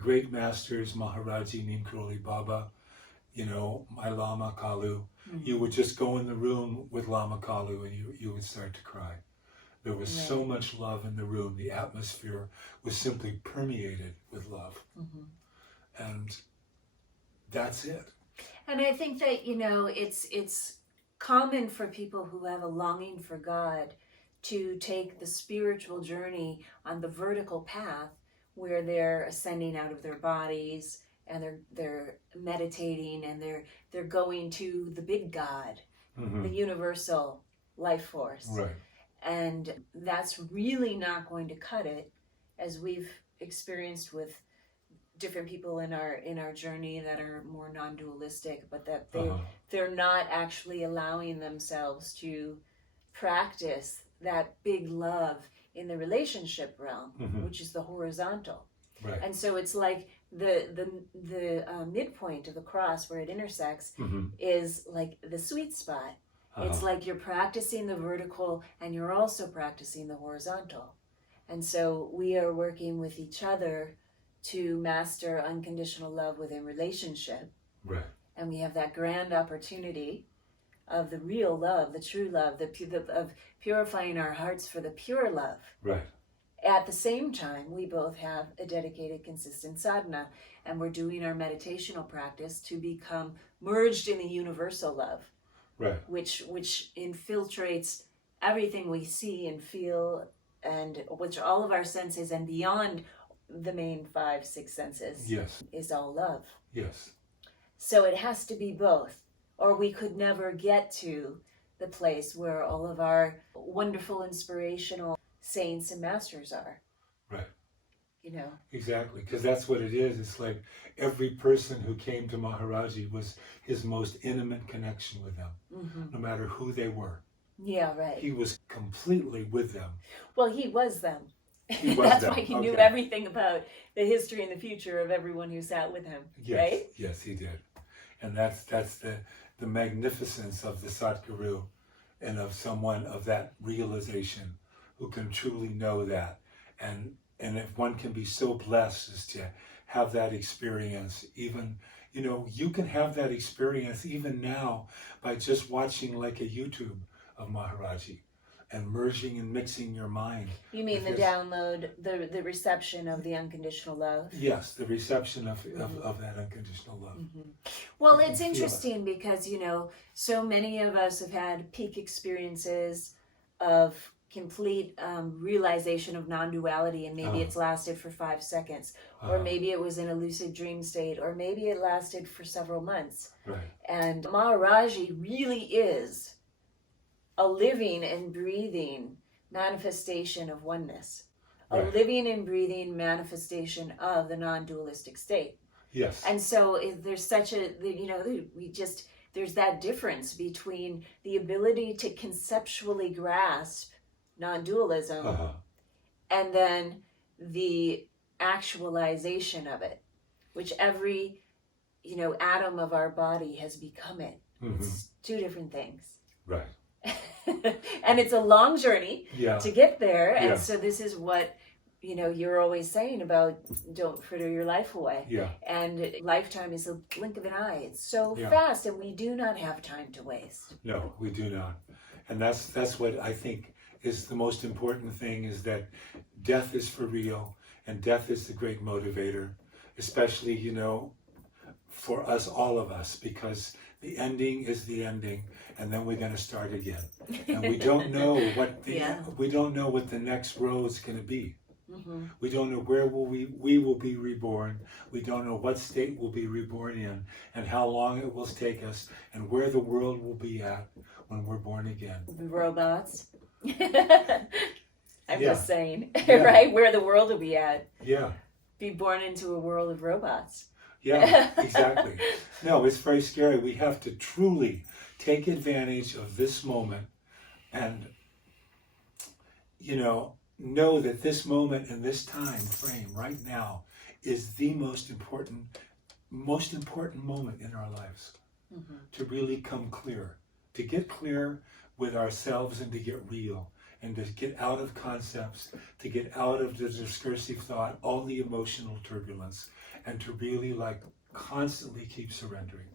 great masters, Maharaji, Neem, Karoli, Baba, you know, my Lama Kalu, you would just go in the room with Lama Kalu and you would start to cry. There was so much love in the room. The atmosphere was simply permeated with love. And that's it. And I think that, you know, it's common for people who have a longing for God to take the spiritual journey on the vertical path where they're ascending out of their bodies and they're meditating and they're going to the big God, the universal life force. Right. And that's really not going to cut it, as we've experienced with different people in our journey that are more non-dualistic, but that they're not actually allowing themselves to practice that big love in the relationship realm, which is the horizontal. Right. And so it's like the midpoint of the cross where it intersects is like the sweet spot. It's like you're practicing the vertical and you're also practicing the horizontal. And so we are working with each other to master unconditional love within relationship. Right. And we have that grand opportunity of the real love, the true love, of purifying our hearts for the pure love. Right. At the same time, we both have a dedicated, consistent sadhana, and we're doing our meditational practice to become merged in the universal love. Right. Which infiltrates everything we see and feel, and which all of our senses and beyond the main 5, 6 senses is all love. Yes. So it has to be both, or we could never get to the place where all of our wonderful, inspirational saints and masters are. Right. You know. Exactly, because that's what it is. It's like every person who came to Maharaji was his most intimate connection with them, no matter who they were. Yeah, right. He was completely with them. Well, he was them. He was That's them. why he knew everything about the history and the future of everyone who sat with him, right? Yes, he did. And that's the magnificence of the Satguru and of someone of that realization who can truly know that. And if one can be so blessed as to have that experience, even, you know, you can have that experience even now by just watching like a YouTube of Maharaji and merging and mixing your mind. You mean the download, the reception of the unconditional love? Yes, the reception of that unconditional love. Well, it's interesting because, you know, so many of us have had peak experiences of complete realization of non-duality, and maybe it's lasted for 5 seconds, or maybe it was in a lucid dream state, or maybe it lasted for several months. Right. And Maharaji really is a living and breathing manifestation of oneness, a living and breathing manifestation of the non-dualistic state. Yes. And so there's such a, you know, there's that difference between the ability to conceptually grasp non-dualism and then the actualization of it, which every, you know, atom of our body has become it. It's 2 different things. Right. And it's a long journey to get there. And Yeah. so this is what, you know, you're always saying about don't fritter your life away. Yeah. And lifetime is a blink of an eye. It's so fast, and we do not have time to waste. No, we do not. And that's what I think is the most important thing, is that death is for real, and death is the great motivator, especially, you know, for us, all of us, because the ending is the ending, and then we're going to start again. And we don't know what the next road is going to be. We don't know where we will be reborn. We don't know what state we'll be reborn in, and how long it will take us, and where the world will be at when we're born again. Robots. I'm just saying, right? Where the world will be at. Yeah. Be born into a world of robots. Yeah, exactly. No, it's very scary. We have to truly take advantage of this moment and, you know that this moment and this time frame right now is the most important moment in our lives. To really come clear, to get clear with ourselves and to get real and to get out of concepts, to get out of the discursive thought, all the emotional turbulence, and to really like constantly keep surrendering.